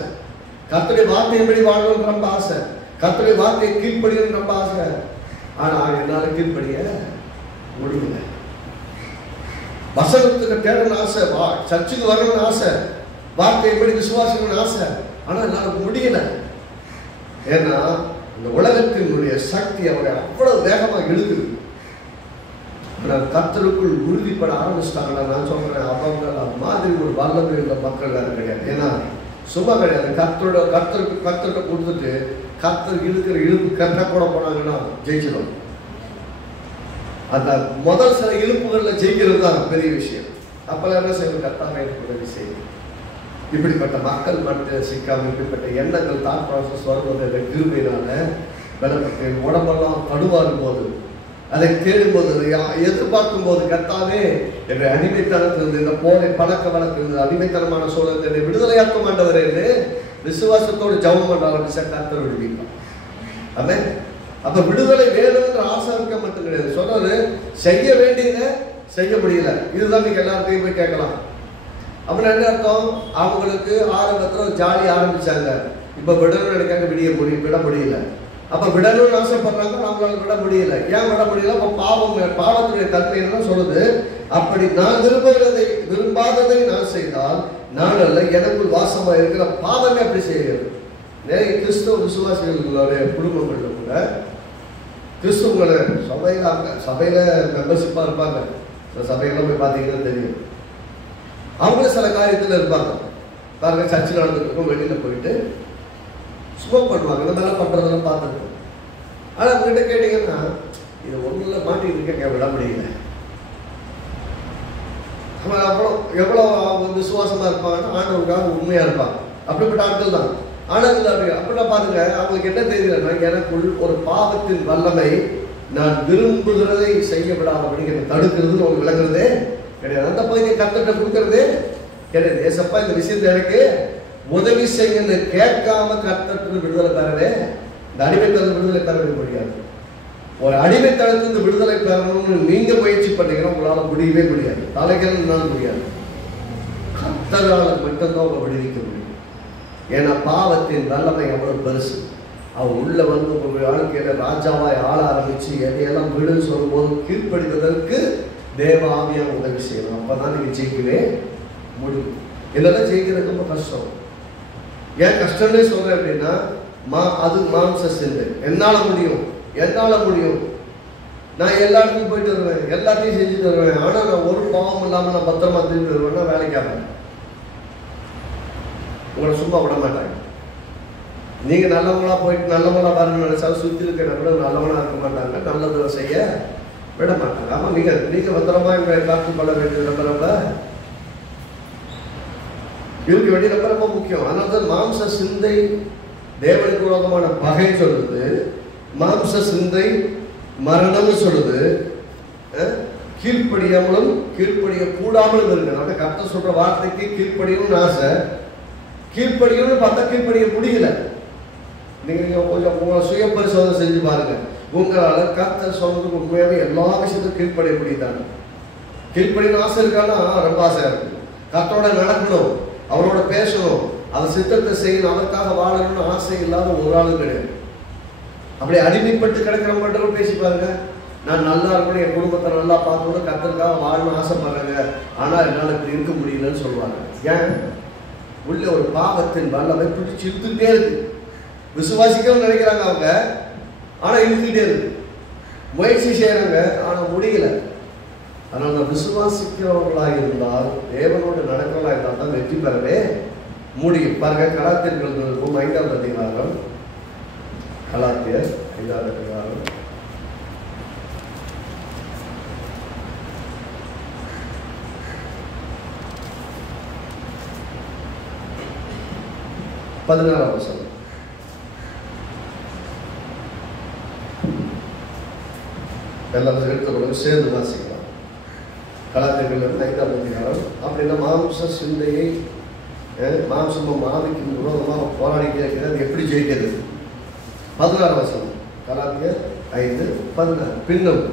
கர்த்தருடைய வார்த்தையின்படி வாழணும்னு ரொம்ப ஆசை, கர்த்தருடைய வார்த்தையை கீழ்ப்படியணும்னு ரொம்ப ஆசை. ஆனா என்னால கீழ்ப்படிய முடியல. வசனத்துக்கு தேடணும்னு ஆசை, சர்ச்சுக்கு வரணும்னு ஆசை, வார்த்தையின்படி விசுவாசம்னு ஆசை, ஆனா என்னால முடியல. ஏன்னா இந்த உலகத்தினுடைய சக்தி அவரை அவ்வளவு வேகமாக இழுக்குது. கர்த்தருக்குள் உறுதிப்பட ஆரம்பிச்சிட்டாங்கன்னா நான் சொல்றேன், அவங்க மாதிரி ஒரு வல்லமை உள்ள மக்கள் யாரும் கிடையாது. ஏன்னா சும்மா கிடையாது. கர்த்தருக்கு கொடுத்துட்டு கர்த்தர் இழுக்கிற இழுப்பு கரெக்டாக கூட போனாங்கன்னா ஜெயிச்சிடும். அந்த முதல் சில இழுப்புகளில் ஜெயிக்கிறது தான் பெரிய விஷயம். அப்பெல்லாம் என்ன செய்யணும்? கர்த்தாவே உதவி செய்யும். இப்படிப்பட்ட மக்கள் மட்டும் சிக்காம, இப்படிப்பட்ட எண்ணங்கள் தாட் ப்ராசஸ் வரும்போது கிருபையினால பலப்பட்ட உடம்பெல்லாம் கடுவாரும் போது, அதை தேடும்போது, எதிர்பார்க்கும் போது, கர்த்தாவே என்ற அடிமைத்தனத்திலிருந்து, இந்த போதை பழக்க வழக்கிலிருந்து, அடிமைத்தனமான சூழல் என்னை விடுதலையாக்க மாட்டவரே என்று விசுவாசத்தோடு ஜெபம் பண்ண ஆரம்பிச்சா கர்த்தர் விடுவிப்பார். ஆமென். அப்ப விடுதலை வேணும்ன்ற ஆசை இருக்க மட்டும் கிடையாது. சொல்றது செய்ய வேண்டியதை செய்ய முடியல. இதுதான் நீங்க எல்லாத்தையும் போய் கேட்கலாம். அப்படின்னு என்ன அர்த்தம்? அவங்களுக்கு ஆரம்பத்தில் ஜாலி ஆரம்பிச்சாங்க, இப்ப விடணும்னு நினைக்காங்க, விட முடியல. அப்ப விடணும்னு ஆசைப்படுறாங்க, நம்மளால விட முடியல. ஏன் விட முடியல? அப்ப பாவத்துடைய தன்மை என்ன சொல்லுது? அப்படி நான் விரும்பாததை நான் செய்தால் நான் அல்ல, எனக்குள் வாசமா இருக்கிற பாவமே அப்படி செய்கிறது. நிறைய கிறிஸ்தவ விசுவாசிகளுடைய குடும்பங்கள்ல கூட கிறிஸ்துவங்களை சபையில மெம்பர்ஷிப்பா இருப்பாங்க. சபையில போய் பார்த்தீங்கன்னா தெரியும், அவங்களும் சில காரியத்தில் இருப்பாங்க. பாருங்க, சர்ச்சு நடந்துட்டு இருக்கும், வெளியில போயிட்டு ஸ்மோக் பண்ணுவாங்க, இந்த மாதிரிலாம் பண்றதெல்லாம் பார்த்துருக்கோம். ஆனால் அவங்ககிட்ட கேட்டீங்கன்னா இது ஒன்றுல மாட்டிட்டு இருக்க விட முடியல. அவன் அவ்வளோ எவ்வளோ அவங்க விசுவாசமா இருப்பாங்கன்னா ஆண்டவருக்காக உண்மையா இருப்பாங்க. அப்படிப்பட்ட ஆட்கள் தான். ஆனால் அப்படின்னா பாருங்க, அவங்களுக்கு என்ன தெரியலன்னா, எனக்குள் ஒரு பாவத்தின் வல்லமை நான் விரும்புகிறதை செய்ய விடாதபடி எனக்கு தடுக்கிறதுன்னு அவங்க விளங்குறதே கிடையாது. அந்த பகுதியை கர்த்தர்கிட்ட கொடுக்கறதே கிடையாது. ஏசப்பா இந்த விஷயத்தை எனக்கு உதவி செய்யுன்னு கேட்காம கர்த்தருக்கு விடுதலை பெறவே, இந்த அடிமைத்தளம் விடுதலை பெறவே முடியாது. ஒரு அடிமைத்தளத்திலிருந்து விடுதலை பெறணும்னு நீங்க முயற்சி பண்ணீங்கன்னா உங்களால முடியவே முடியாது. தலைகள்னால முடியாது. கர்த்தரால் மட்டும்தான் உங்களை விடுவிக்க முடியும். ஏன்னா பாவத்தின் வல்லமை அவ்வளவு பெருசு. அவன் உள்ள வந்து உங்க வாழ்க்கையில ராஜாவாய் ஆள ஆரம்பிச்சு எதையெல்லாம் விடுன்னு சொல்லும் போது கீழ்ப்படுவதற்கு தேவ ஆவியா உதவி செய்யணும். அப்பதான் நீங்க ஜெயிக்கவே முடியும். இல்லைன்னா ஜெயிக்கிறது ரொம்ப கஷ்டம். ஏன் கஷ்டம்னே சொல்றேன் அப்படின்னா, அது மாம்ச சிந்தை. என்னால முடியும். நான் எல்லா இடத்துக்கும் போயிட்டு வருவேன், எல்லாத்தையும் செஞ்சுட்டு வருவேன். ஆனா நான் ஒரு பாவம் இல்லாம நான் பத்திரமா திரும்பி வருவேன்னா வேலைக்காக உங்களை சும்மா விட மாட்டாங்க. நீங்க நல்லவங்களா போயிட்டு நல்லவங்களா வரணும்னு நினைச்சாலும் சுத்தி இருக்கிற கூட நல்லவனா இருக்க மாட்டாங்க, நல்லதை செய்ய விட மாட்டாங்க. ஆமா, நீங்க பத்திரமா காத்து கொள்ள வேண்டியது ரொம்ப இருக்க வேண்டிய ரொம்ப முக்கியம். அதனால மாம்ச சிந்தை தேவனுக்கு விரோதமான பகை சொல்லுது, மாம்ச சிந்தை மரணம்னு சொல்லுது. கீழ்ப்படியாமலும் கீழ்ப்படிய கூடாமலும் இருக்கு. கர்த்தர் சொல்ற வார்த்தைக்கு கீழ்ப்படியணும்னு ஆசை, கீழ்ப்படியணும்னு பார்த்தா கீழ்ப்படிய முடியல. நீங்க கொஞ்சம் உங்களை சுய பரிசோதனை செஞ்சு பாருங்க. உங்களால் கர்த்தர் சொன்னதுக்கு உண்மையாவே எல்லா விஷயத்துக்கும் கீழ்ப்படிய முடியுதாங்க? கீழ்ப்படின்னு ஆசை இருக்கான்னா ரொம்ப ஆசையா இருக்கு. கர்த்தரோட நடக்கணும், அவரோட பேசணும், அவர் சித்தத்தை செய்யணும், அவருக்காக வாழணும்னு ஆசை இல்லாத ஒரு ஆளும் கிடையாது. அப்படியே அடிமைப்பட்டு கிடக்கிறவங்கள்ட்ட பேசி பாருங்க. நான் நல்லா இருக்கணும், என் குடும்பத்தை நல்லா பார்க்கணும், கர்த்தருக்காக வாழணும்னு ஆசைப்படுறாங்க, ஆனால் என்னால் இப்படி இருக்க முடியலன்னு சொல்லுவாங்க. ஏன்? உள்ள ஒரு பாவத்தின் வல்லமை பிடிச்சி இழுத்துக்கிட்டே இருக்கு. விசுவாசிக்கணும்னு நினைக்கிறாங்க அவங்க, ஆனால் இழுத்துக்கிட்டே இருக்கு. முயற்சி செய்யறாங்க, ஆனால் முடியல. அதனால நான் விசுவாசிக்கிறவர்களாக இருந்தால், தேவனோடு நடக்கிறவர்களாக இருந்தால் தான் வெற்றி பெறவே முடியும். பாருங்க, கலாத்தியர்கள் 5ஆம் அதிகாரம், கலாத்தியர் 5ஆம் அதிகாரம் 16ஆம் வசனம். எல்லாரும் எடுத்துக்கொண்டு சேர்ந்து வாசிக்கலாம். கலாத்தியர்கள் 5ஆம் அதிகாரம். அப்படின்னா மாம்ச சிந்தையை மாம்சமும் ஆவிக்கும் விரோதமாக போராடிட்டே இருக்கிறது, எப்படி ஜெயிக்கிறது? 16ஆம் வசனம், கலாத்தியர் 5:16. பின்னும்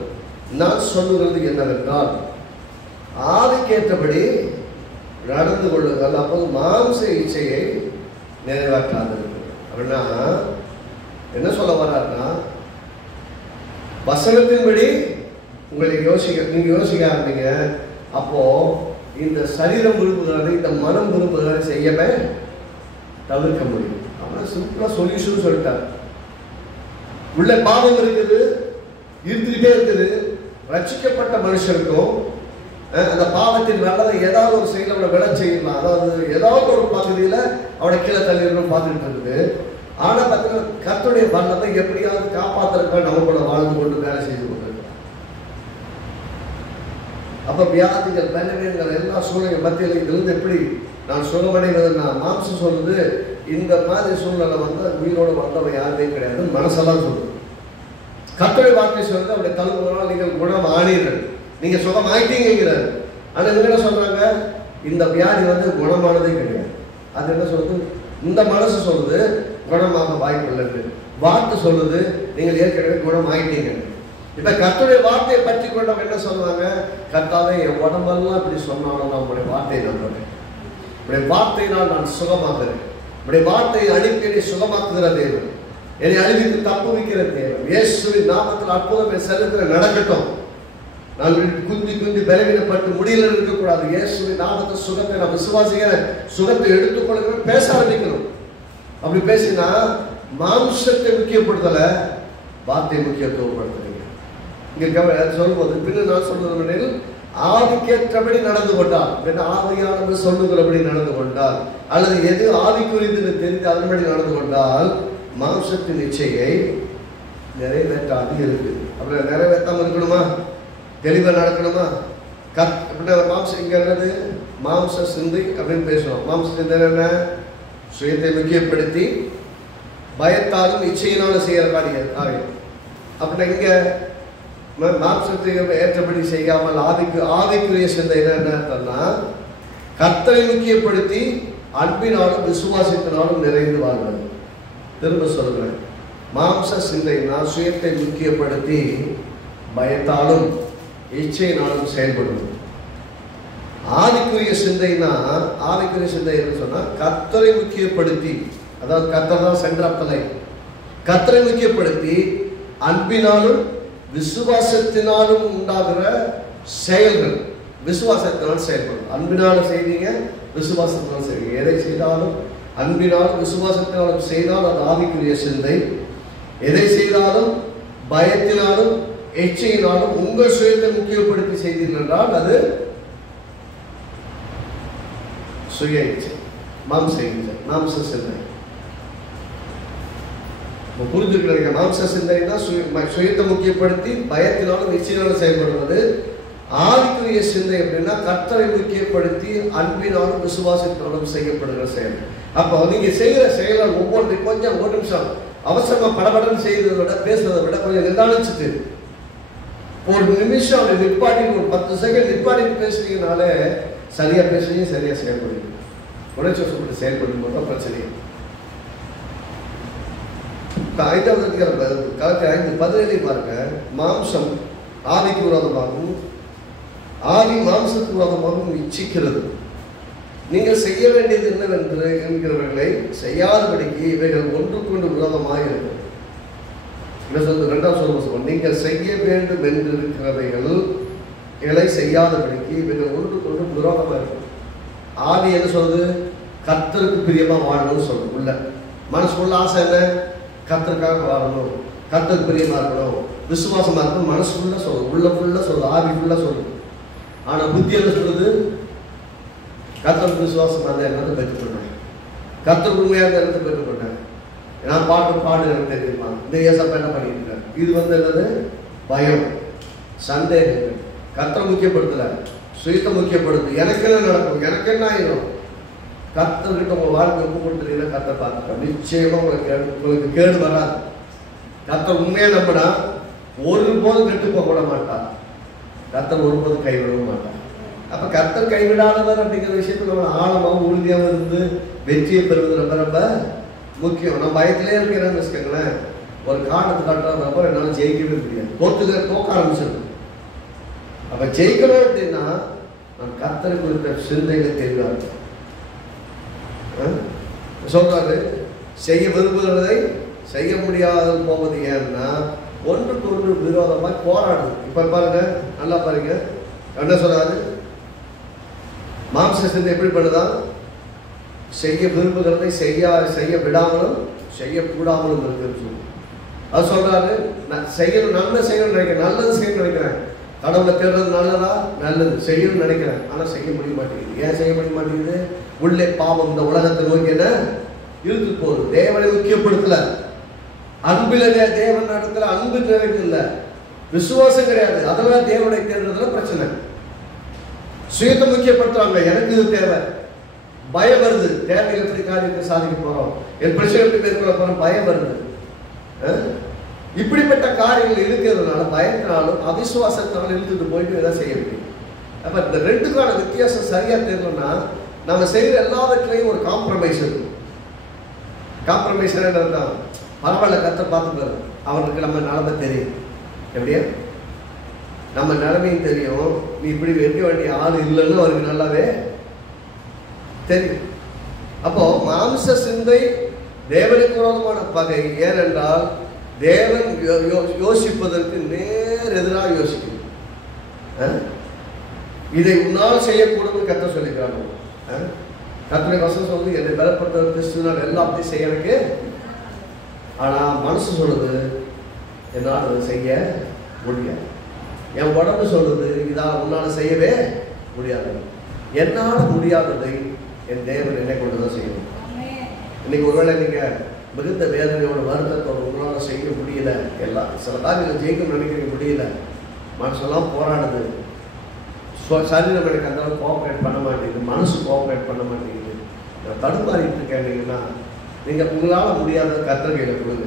நான் சொல்லுகிறது என்னவென்றால், ஆவிக்கேற்றபடி நடந்து கொள்ளுங்கள், அப்போது மாம்ச இச்சையை நிறைவேற்றாதிருக்கிறது. அப்படின்னா என்ன சொல்ல வர்றாருன்னா, வசனத்தின்படி நீங்க யோசிக்க ஆரம்பிங்க. அப்போ இந்த சரீரம் விரும்புகிறதை, இந்த மனம் விரும்புகிறதை செய்யவே தவிர்க்க முடியும். அப்புறம் சிம்பிளா சொல்யூஷன் சொல்லிட்டார். உள்ள பாவம் இருக்குது, இருந்துகிட்டே இருக்குது. ரட்சிக்கப்பட்ட மனுஷருக்கும் அந்த பாவத்தின் நல்லதை ஏதாவது ஒரு செயல் அவனை விட செய்யலாம், அதாவது ஏதாவது ஒரு பகுதியில அவனை கீழே தள்ளிடணும் பார்த்துக்கிட்டு இருக்குது. ஆனா பார்த்தீங்கன்னா கர்த்தருடைய வல்லமை எப்படியாவது காப்பாற்றுறதுக்காக நம்ம கூட வாழ்ந்து கொண்டு வேலை செய்து கொண்டு. அப்ப வியாதிகள், பலவீனங்கள், எல்லா சூழ்நிலை மத்தியில் இதிலிருந்து எப்படி நான் சுகமடைவதுன்னா, மாம்சம் சொல்லுது இந்த மாதிரி சூழ்நிலை வந்து உயிரோடு வந்தவன் யாருமே கிடையாது, மனசெல்லாம் சொல்லுது. கர்த்தருடைய வார்த்தை சொல்லுது, அவருடைய தழும்புகளால் நீங்கள் குணம் ஆனீர்கள், நீங்க சுகம் ஆயிட்டீங்கிறாரு. ஆனா இவங்க என்ன சொல்றாங்க, இந்த வியாதி வந்து குணமானதே கிடையாது. அது என்ன சொல்லுது, இந்த மனசு சொல்லுது குணமாக வாய்ப்பு இல்லை, வார்த்தை சொல்லுது நீங்கள் ஏற்கனவே குணம் ஆயிட்டீங்க. இப்ப கர்த்தருடைய வார்த்தையை பற்றி கொண்டவங்க என்ன சொல்லுவாங்க, கர்த்தாவே என் உடம்பெல்லாம் இப்படி சொன்னாலும் நான் உங்களுடைய வார்த்தையை நம்புறேன், உடைய வார்த்தையினால் நான் சுகமாகிறேன், உடைய வார்த்தையை அடிக்கடி சுகமாக்குகிற தேவன், என்னை அழிவித்து தப்பு வைக்கிற தேவன், இயேசுவின் நாமத்தில் அற்புதம் செலுத்த நடக்கட்டும், நான் குந்தி குந்தி பலவீனப்பட்டு முடியல இருக்கக்கூடாது, இயேசுவின் நாமத்தை சுகத்தை நான் விசுவாசிக்கிறேன், சுகத்தை எடுத்துக்கொள்கிறேன், பேச ஆரம்பிக்கணும். அப்படி பேசினா மாம்சத்தை முக்கியப்படுத்தல, வார்த்தையை முக்கியத்துவப்படுத்துறீங்க. இங்க சொல்லும்போது பின்ன நான் சொல்றது ஆவிக்கேற்றபடி நடந்து கொண்டால், ஆவியானவர் சொல்லுகிறபடி நடந்து கொண்டால், அல்லது எது ஆவி குறித்து தெரிந்து அதன்படி நடந்து கொண்டால் மாம்சத்தின் இச்சையை நிறைவேற்றாது இருக்கு. அப்படி நிறைவேற்றாம இருக்கணுமா, தெளிவா நடக்கணுமா? மாம்சம் இங்க என்னது, மாம்ச சிந்தை அப்படின்னு பேசணும். மாம்ச சிந்தை என்ன, சுயத்தை முக்கியப்படுத்தி பயத்தாலும் இச்சையினாலும் செய்யற காரியம். அப்படின்னா இங்க மாம்சத்தை ஏற்றபடி செய்யாமல் ஆவிக்குரிய சிந்தை என்னன்னா, கர்த்தரை முக்கியப்படுத்தி அன்பினாலும் விசுவாசத்தினாலும் நிறைந்து வாழ்வது. திரும்ப சொல்றேன், மாம்ச சிந்தைனா சுயத்தை முக்கியப்படுத்தி பயத்தாலும் இச்சையினாலும் செயல்படுவது. ஆவிக்குரிய சிந்தைனா, ஆவிக்குரிய சிந்தை சொன்னா கர்த்தரை முக்கியப்படுத்தி, அதாவது கர்த்தர் தான் சென்டர் ஆஃப் தி லைஃப், கர்த்தரை முக்கியப்படுத்தி அன்பினாலும் விசுவாசத்தினாலும் உண்டாகிற செயல்கள், விசுவாசத்தினால் செயல்படும். அன்பினாலும் செய்வீங்க, விசுவாசத்தினாலும் செய்வீங்க. எதை செய்தாலும் அன்பினாலும் விசுவாசத்தினாலும் செய்தால் அது ஆவிக்குரிய சிந்தை. எதை செய்தாலும் பயத்தினாலும் எச்சையினாலும் உங்கள் சுயத்தை முக்கியப்படுத்தி செய்தீர்கள் என்றால் அது சுய இச்சை, மாம்ச சிந்தை. புரிஞ்சுக்கிறீங்க? மாம்ச சிந்தைனா சுயத்தை முக்கியப்படுத்தி பயத்தினாலும் இச்சையினாலும் செயல்படுவது. ஆவிக்குரிய சிந்தை அப்படின்னா கர்த்தரை முக்கியப்படுத்தி அன்பினாலும் விசுவாசத்தினாலும் செய்யப்படுகிற செயல். அப்போ நீங்க செய்கிற செயலால் ஒவ்வொன்றையும் கொஞ்சம் ஒரு நிமிஷம் அவசரமா படபடன்னு செய்யறதை விட பேசுறதை விட கொஞ்சம் நிதானிச்சுட்டு ஒரு நிமிஷம் அவனை நிப்பாட்டி, ஒரு 10 செகண்ட் நிப்பாட்டி பேசுறீங்கனாலே சரியா பேசுறீங்க, சரியா செயல்படுவீங்க. உணர்ச்சி வசப்பட்டு செயல்படும் போது தான் பிரச்சனை. 5வது அதிகாரம் கலாத்தியர் 5:17 பாருங்க. மாம்சம் ஆவிக்கு விரோதமாகவும் ஆவி மாம்சத்துக்கு விரோதமாகவும் இச்சிக்கிறது. நீங்கள் செய்ய வேண்டியது என்னவென்று என்கிறவர்களை செய்யாதபடிக்கு இவைகள் ஒன்றுக்கொண்டு விரோதமாக இருக்கிறது. என்ன சொல்றது? 2வது சொல்லுவோம், நீங்கள் செய்ய வேண்டும் என்று இருக்கிறவைகளை செய்யாதபடிக்கு இவைகள் ஒன்றுக்கொண்டு விரோதமாக இருக்கும். ஆவி என்ன சொல்றது? கர்த்தருக்கு பிரியமா வாழணும்னு சொல்றது. உள்ள மனசுக்குள்ள ஆசை என்ன? கர்த்தருக்காக வாழணும், கர்த்தருக்கு பிரியமா இருக்கணும், விசுவாசமா இருக்கணும். மனசுக்குள்ள சொல்லுது, உள்ள ஃபுல்லா சொல்லுது, ஆவி ஃபுல்லா சொல்லுது. ஆனா புத்தி என்ன சொல்லுது? கர்த்தருக்கு விசுவாசமா இருந்தா என்னத்தை பெற்றுக்கொண்டேன், கர்த்தருக்கு உண்மையாக என்னத்தை பெற்றுக்கொண்டேன், நான் பாடு எனக்கு தெரியுமா, இந்த ஏசப்பா என்ன பண்ணிட்டு இருக்காரு. இது என்னது? பயம், சந்தேகங்கள். கர்த்தரை முக்கியப்படுத்தல, சுயத்தை முக்கியப்படுத்து. எனக்கு என்ன நடக்கும், எனக்கு என்ன ஆயிடும். கர்த்தர்கிட்ட உங்க வாழ்க்கை ஒப்பு கொடுத்துட்டீங்கன்னா கர்த்தர் பார்த்துக்கலாம். நிச்சயமா உங்களுக்கு கேடு வராது. கர்த்தர் உண்மையா நம்பினா ஒருபோதும் கெட்டு போக மாட்டார். கர்த்தர் ஒருபோதும் கைவிடவும் மாட்டார். அப்ப கர்த்தர் கைவிடாதவர் அப்படிங்கிற விஷயத்துல நம்ம ஆழமாகவும் உறுதியாக இருந்து வெற்றியை பெறுவது ரொம்ப ரொம்ப முக்கியம். நம்ம பயத்திலே இருக்கிறேன்னு வச்சுக்கோங்களேன், ஒரு காரணத்தை காட்டுறப்ப என்னால ஜெயிக்கவே முடியாது, தோக்க ஆரம்பிச்சிடும். அப்ப ஜெயிக்கணும் அப்படின்னா நான் கர்த்தருக்கு இருக்கிற சிந்தையில தெளிவா இருக்கும். சொல்றாரு, செய்ய விரும்புகிறதை செய்ய முடியாத போவது ஏன்னா ஒன்றுக்கு ஒன்று விரோதமாக போராடுது. இப்ப பாருங்க, நல்லா பாருங்க, என்ன சொல்றாரு? மாம்ச சிந்தை எப்படி பண்ணுதான்? செய்ய விரும்புகிறதை செய்ய விடாமலும் செய்யக்கூடாமலும் இருக்குன்னு சொல்லி அது சொல்றாரு. செய்யணும், நன்மை செய்யணும்னு நினைக்கிறேன், நல்லது செய்யணும்னு நினைக்கிறேன், கடவுளை தேடுறது நல்லதா, நல்லது செய்யணும்னு நினைக்கிறேன், ஆனா செய்ய முடிய மாட்டேங்குது. ஏன் செய்ய முடிய மாட்டேங்குது? உள்ளே பாவம் இந்த உலகத்தை நோக்கி என்ன இழுத்து போகுது. தேவனை முக்கியப்படுத்தல, அன்பில தேவன் நடத்துல அன்பு நிறைவு இல்லை, விசுவாசம் கிடையாது. அதனால தேவனை தேடுறதுல பிரச்சனை. சுயத்தை முக்கியப்படுத்துறாங்க, எனக்கு இது தேவை, பயம் வருது, தேவை எப்படி காரியத்தை சாதிக்க போறோம், என் பிரச்சனை எப்படி மேற்கொள்ள போறோம், பயம் வருது. இப்படிப்பட்ட காரியங்கள் இருக்கிறதுனால பயத்தினாலும் அவிசுவாசத்தாலும் இழுத்துட்டு போயிட்டு எதாவது செய்ய முடியும். அப்ப இந்த ரெண்டுக்கான வித்தியாசம் சரியா தெரியணும்னா நம்ம செய்யற எல்லாவற்றிலையும் ஒரு காம்ப்ரமைஸ் இருக்கும். காம்ப்ரமைஸ் தான் பரவாயில்ல, கர்த்தர் பார்த்துப்பாரு, அவனுக்கு நம்ம நிலைமை தெரியும். எப்படியா நம்ம நிலைமையும் தெரியும், நீ இப்படி வைக்க வேண்டிய ஆள் இல்லைன்னு அவருக்கு நல்லாவே தெரியும். அப்போ மாம்ச சிந்தை தேவனுக்கு விரோதமான பகை. ஏனென்றால் தேவன் யோசிப்பதற்கு நேர் எதிராக யோசிக்கணும். இதை உன்னால் செய்யக்கூடும் கர்த்தர் சொல்லிக்கிறாங்க. கர்த்தருடைய வசனம் சொல்லுது, என்னை பலப்படுத்த கிறிஸ்துவினால் எல்லாத்தையும் செய்யறதுக்கு. ஆனா மனசு சொல்லுது, என்னால் அதை செய்ய முடியாது. என் உடம்பு சொல்லுது, இதான் உன்னால செய்யவே முடியாது. என்னால் முடியாததை என் தேவன் என்னை கொண்டுதான் செய்யணும். இன்னைக்கு ஒருவேளை நீங்க மிகுந்த வேதனையோட வருத்தத்தோட உங்களால் செய்ய முடியல, எல்லாம் சில காரியங்கள் ஜெயிக்க நினைக்க முடியல, மனசெல்லாம் போராடுது, சரீரம் எனக்கு அந்த அளவுக்கு கோஆப்ரேட் பண்ண மாட்டேங்குது, மனசு கோஆப்ரேட் பண்ண மாட்டேங்குது, நான் தடுமாறிட்டு இருக்கேன்னீங்கன்னா நீங்கள் உங்களால் முடியாத கர்த்தர் கையில் கொடுங்க.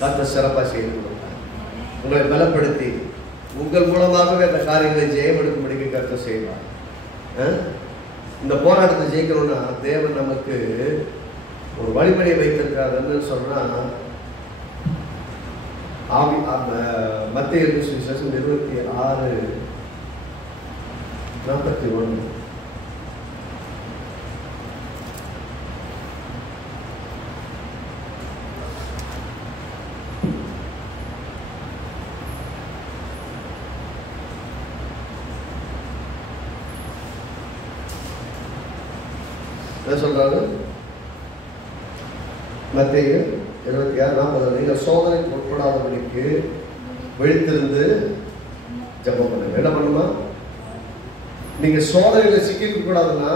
கர்த்தர் சிறப்பாக செய்து கொடுப்பார். உங்களை பலப்படுத்தி உங்கள் மூலமாகவே அந்த காரியங்களை ஜெயம் எடுக்கும்படிக்கு கர்த்தர் செய்வார். இந்த போராட்டத்தை ஜெயிக்கணும்னா தேவன் நமக்கு ஒரு வழிமுறையை வைத்திருக்கிறார். என்னன்னு சொன்னா, மத்தேயு சுவிசேஷம் 26:41 என்ன சொல்றாரு? மத்தேயு 26:40 நீங்கள் சோதனைக்கு உட்படாதபடிக்கு விழித்திருந்து ஜெபம் பண்ணுங்க. என்ன பண்ணுமா? நீங்க சோதனையில சிக்கிக்க கூடாதுன்னா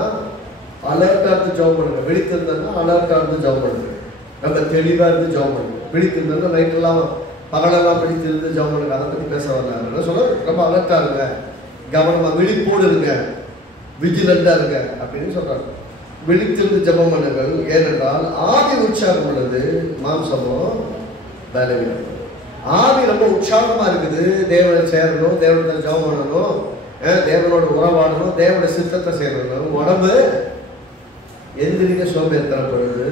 அலர்ட்டா இருந்து ஜெபம் பண்ணுங்க. விழித்திருந்தா அலர்ட்டா இருந்து ஜெபம் பண்ணுங்க. நம்ம தெளிவா இருந்து ஜெபம் பண்ணுங்க. விழித்திருந்தா நைட்டெல்லாம் பகலெல்லாம் விழித்திருந்து ஜெபம் பண்ணுங்க. அதை பத்தி பேச வரல. என்ன சொல்ல, ரொம்ப அலர்ட்டா இருங்க, கவனமா விழிப்போடு இருங்க, விஜிலண்டா இருங்க அப்படின்னு சொல்றாங்க. விழித்திருந்து ஜெபம் பண்ணுங்கள். ஏனென்றால் ஆவி உற்சாகம் உள்ளது, மாம்சமோ பலவீனம். ஆவி ரொம்ப உற்சாகமா இருக்குது, தேவனை சேரணும், தேவனை ஜெபம் பண்ணணும், தேவனோட உறவாடணும், தேவனுடைய சித்தத்தை செய்யணும். உடம்பு எந்திரிக்க சோம்பேறித்தனப்படுது,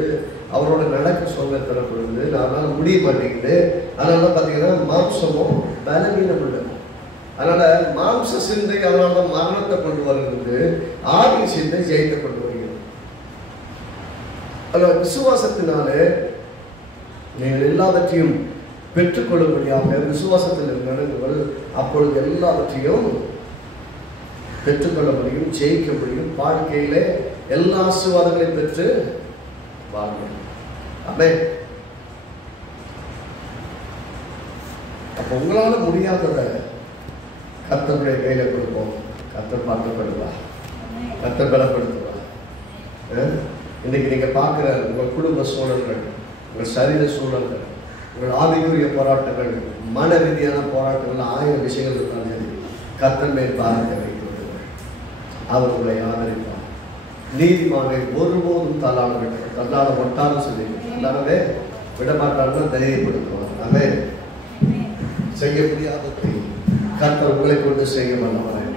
அவரோட நடக்க சோம்பேறித்தனப்படுது, அதனால் முடிய மாட்டேங்குது. அதனால தான் பார்த்தீங்கன்னா மாம்சமும் பலவீனம் உள்ளது. அதனால மாம்ச சிந்தை அதனால தான் மரணத்தை கொண்டு வருகிறது, ஆவின் சிந்தை ஜெயத்தை கொண்டு வருகிறது. அதில் விசுவாசத்தினாலே நீங்கள் எல்லாவற்றையும் பெற்றுக்கொள்ளும்படியாக விசுவாசத்தில் நடங்கள். அப்பொழுது எல்லாவற்றையும் பெற்றுக்கொள்ள முடியும், ஜெயிக்க முடியும், வாழ்க்கையிலே எல்லா ஆசீர்வாதங்களையும் பெற்று வாழ முடியும். ஆமென். அப்போ உங்களால் முடியாததை கர்த்தருடைய கையில கொடுப்போம். கர்த்தர் பார்க்கப்படுவார், கர்த்தர் பலப்படுத்துவார். இன்னைக்கு நீங்க பார்க்குற உங்கள் குடும்ப சூழல்கள், உங்கள் சரீர சூழல்கள், உங்கள் ஆவிக்குரிய போராட்டங்கள், மன ரீதியான போராட்டங்கள், 1000 விஷயங்கள் இருந்தாலும் சரி, கர்த்தர் மேல் பாரத்தை வைத்து விடுவார். அவர் உங்களை ஆதரிப்பார். நீதிமானை ஒருபோதும் தள்ளாட ஒட்டாலும் சொல்லி எல்லாருமே விடமாட்டாருன்னா தைரியப்படுத்துவார். ஆமென். செய்ய முடியாததை கர்த்தர் உங்களை கொண்டு செய்ய வல்லவராய்